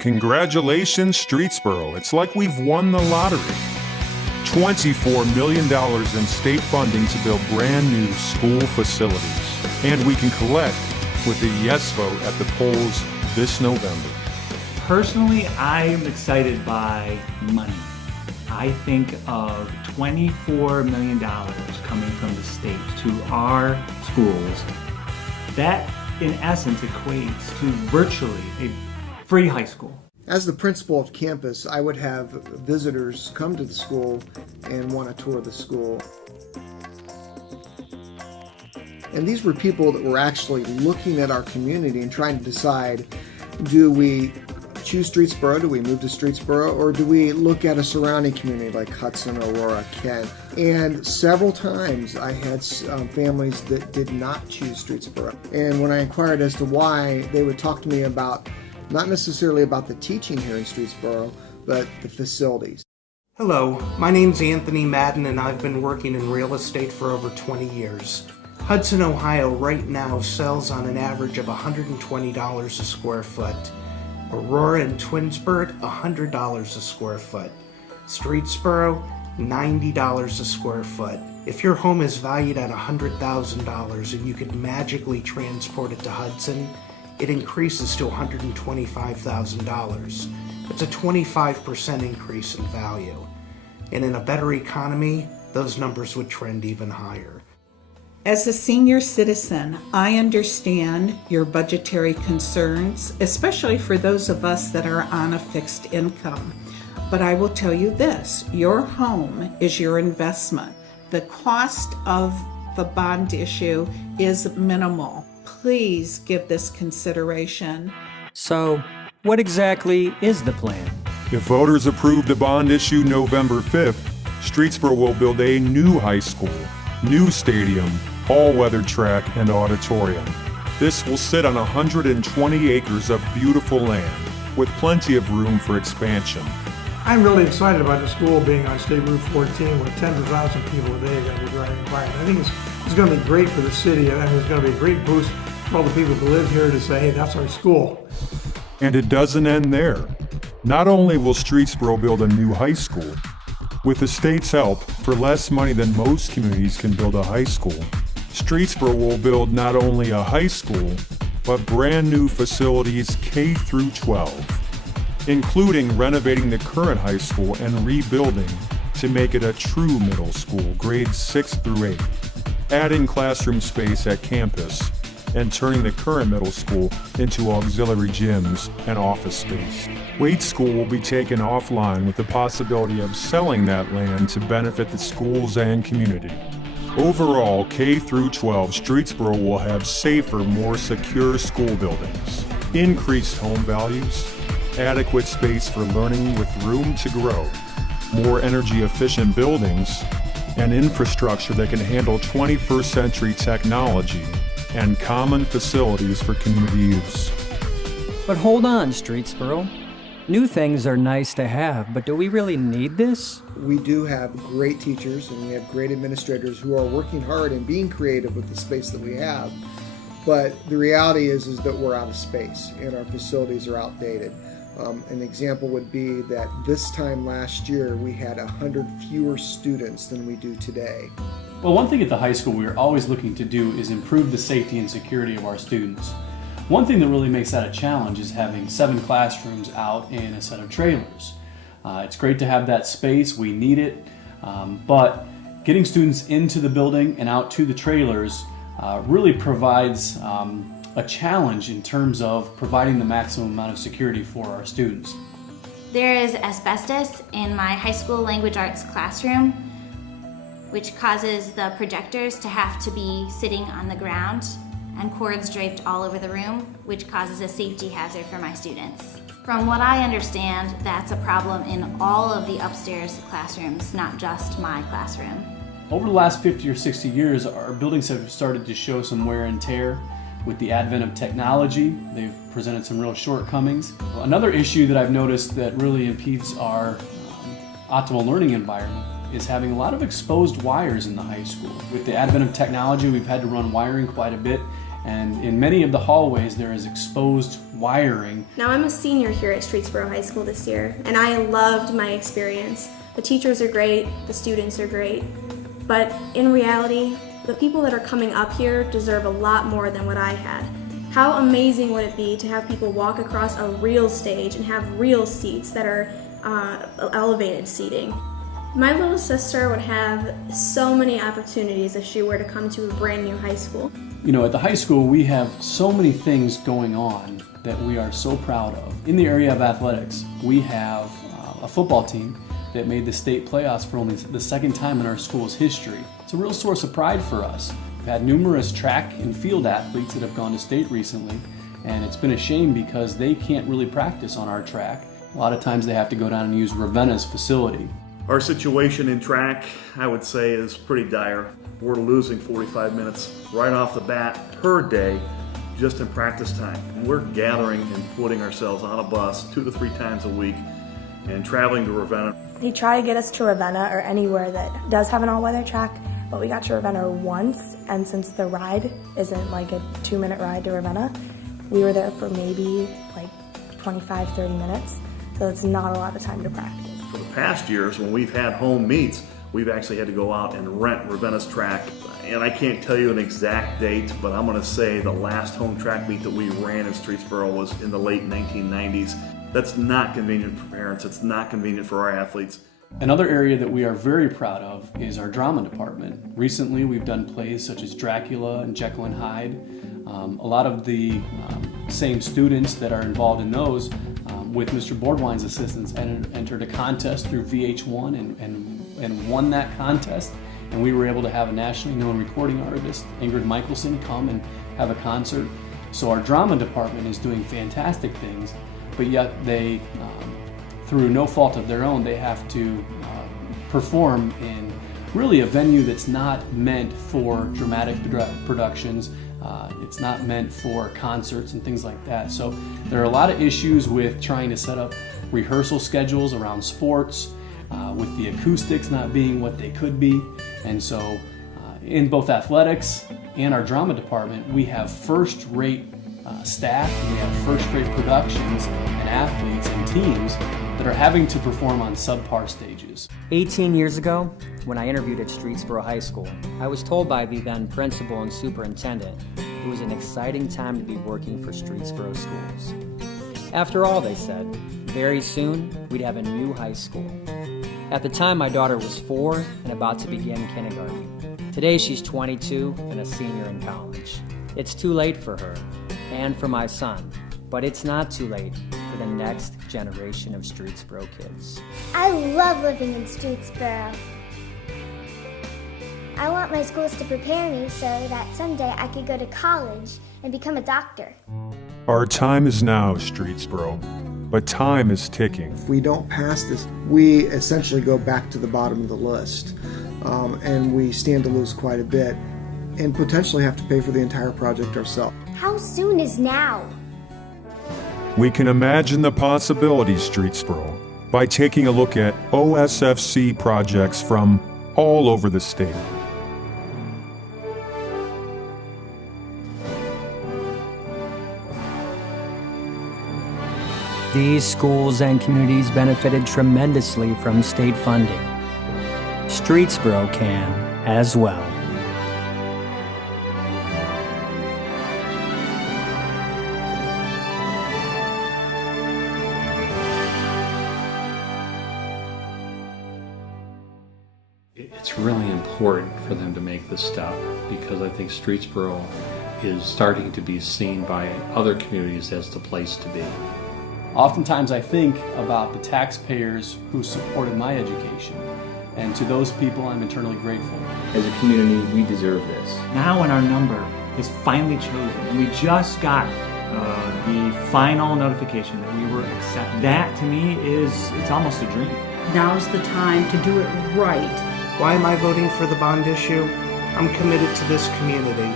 Congratulations, Streetsboro. It's like we've won the lottery. $24 million in state funding to build brand new school facilities. And we can collect with a yes vote at the polls this November. Personally, I am excited by money. I think of $24 million coming from the state to our schools. That, in essence, equates to virtually a free high school. As the principal of campus, I would have visitors come to the school and want to tour the school. And these were people that were actually looking at our community and trying to decide, do we choose Streetsboro, do we move to Streetsboro, or do we look at a surrounding community like Hudson, Aurora, Kent? And several times I had families that did not choose Streetsboro. And when I inquired as to why, they would talk to me about, not necessarily about the teaching here in Streetsboro, but the facilities. Hello, my name's Anthony Madden and I've been working in real estate for over 20 years. Hudson, Ohio right now sells on an average of $120 a square foot. Aurora and Twinsburg, $100 a square foot. Streetsboro, $90 a square foot. If your home is valued at $100,000 and you could magically transport it to Hudson, it increases to $125,000. It's a 25% increase in value. And in a better economy, those numbers would trend even higher. As a senior citizen, I understand your budgetary concerns, especially for those of us that are on a fixed income. But I will tell you this, your home is your investment. The cost of the bond issue is minimal. Please give this consideration. So, what exactly is the plan? If voters approve the bond issue November 5th, Streetsboro will build a new high school, new stadium, all-weather track, and auditorium. This will sit on 120 acres of beautiful land, with plenty of room for expansion. I'm really excited about the school being on State Route 14 where tens of thousands of people a day are going to be driving by. And I think it's going to be great for the city, and it's going to be a great boost for all the people who live here to say, hey, that's our school. And it doesn't end there. Not only will Streetsboro build a new high school, with the state's help, for less money than most communities can build a high school, Streetsboro will build not only a high school, but brand new facilities K through 12, including renovating the current high school and rebuilding to make it a true middle school, grades 6 through 8, adding classroom space at campus, and turning the current middle school into auxiliary gyms and office space. Wade School will be taken offline with the possibility of selling that land to benefit the schools and community. Overall, K through 12, Streetsboro will have safer, more secure school buildings, increased home values, adequate space for learning with room to grow, more energy efficient buildings, and infrastructure that can handle 21st century technology, and common facilities for community use. But hold on, Streetsboro. New things are nice to have, but do we really need this? We do have great teachers and we have great administrators who are working hard and being creative with the space that we have. But the reality is that we're out of space and our facilities are outdated. An example would be that this time last year we had 100 fewer students than we do today. Well, one thing at the high school we're always looking to do is improve the safety and security of our students. One thing that really makes that a challenge is having 7 classrooms out in a set of trailers. It's great to have that space, we need it, but getting students into the building and out to the trailers really provides a challenge in terms of providing the maximum amount of security for our students. There is asbestos in my high school language arts classroom, which causes the projectors to have to be sitting on the ground and cords draped all over the room, which causes a safety hazard for my students. From what I understand, that's a problem in all of the upstairs classrooms, not just my classroom. Over the last 50 or 60 years, our buildings have started to show some wear and tear. With the advent of technology, they've presented some real shortcomings. Another issue that I've noticed that really impedes our optimal learning environment is having a lot of exposed wires in the high school. With the advent of technology, we've had to run wiring quite a bit, And in many of the hallways, there is exposed wiring. Now I'm a senior here at Streetsboro High School this year, and I loved my experience. The teachers are great, the students are great, but in reality, the people that are coming up here deserve a lot more than what I had. How amazing would it be to have people walk across a real stage and have real seats that are elevated seating? My little sister would have so many opportunities if she were to come to a brand new high school. You know, at the high school, we have so many things going on that we are so proud of. In the area of athletics, we have a football team that made the state playoffs for only the second time in our school's history. It's a real source of pride for us. We've had numerous track and field athletes that have gone to state recently, and it's been a shame because they can't really practice on our track. A lot of times they have to go down and use Ravenna's facility. Our situation in track, I would say, is pretty dire. We're losing 45 minutes right off the bat per day just in practice time. We're gathering and putting ourselves on a bus 2 to 3 times a week and traveling to Ravenna. They try to get us to Ravenna or anywhere that does have an all-weather track, but we got to Ravenna once, and since the ride isn't like a 2-minute ride to Ravenna, we were there for maybe like 25, 30 minutes, so it's not a lot of time to practice. For the past years, when we've had home meets, we've actually had to go out and rent Ravenna's track. And I can't tell you an exact date, but I'm going to say the last home track meet that we ran in Streetsboro was in the late 1990s. That's not convenient for parents. It's not convenient for our athletes. Another area that we are very proud of is our drama department. Recently, we've done plays such as Dracula and Jekyll and Hyde. A lot of the same students that are involved in those, with Mr. Boardwine's assistance, entered a contest through VH1 and won that contest. And we were able to have a nationally known recording artist, Ingrid Michelson, come and have a concert. So our drama department is doing fantastic things, but yet they, through no fault of their own, they have to perform in really a venue that's not meant for dramatic productions. It's not meant for concerts and things like that. So there are a lot of issues with trying to set up rehearsal schedules around sports, with the acoustics not being what they could be. And so in both athletics and our drama department, we have first-rate staff, and we have first-rate productions and athletes and teams that are having to perform on subpar stages. 18 years ago, when I interviewed at Streetsboro High School, I was told by the then principal and superintendent it was an exciting time to be working for Streetsboro schools. After all, they said, very soon we'd have a new high school. At the time, my daughter was 4 and about to begin kindergarten. Today, she's 22 and a senior in college. It's too late for her and for my son, but it's not too late for the next generation of Streetsboro kids. I love living in Streetsboro. I want my schools to prepare me so that someday I could go to college and become a doctor. Our time is now, Streetsboro, but time is ticking. If we don't pass this, we essentially go back to the bottom of the list, and we stand to lose quite a bit and potentially have to pay for the entire project ourselves. How soon is now? We can imagine the possibilities, Streetsboro, by taking a look at OSFC projects from all over the state. These schools and communities benefited tremendously from state funding. Streetsboro can as well. It's really important for them to make this step because I think Streetsboro is starting to be seen by other communities as the place to be. Oftentimes I think about the taxpayers who supported my education, and to those people I'm eternally grateful. As a community, we deserve this. Now when our number is finally chosen, and we just got the final notification that we were accepted, that to me it's almost a dream. Now's the time to do it right. Why am I voting for the bond issue? I'm committed to this community.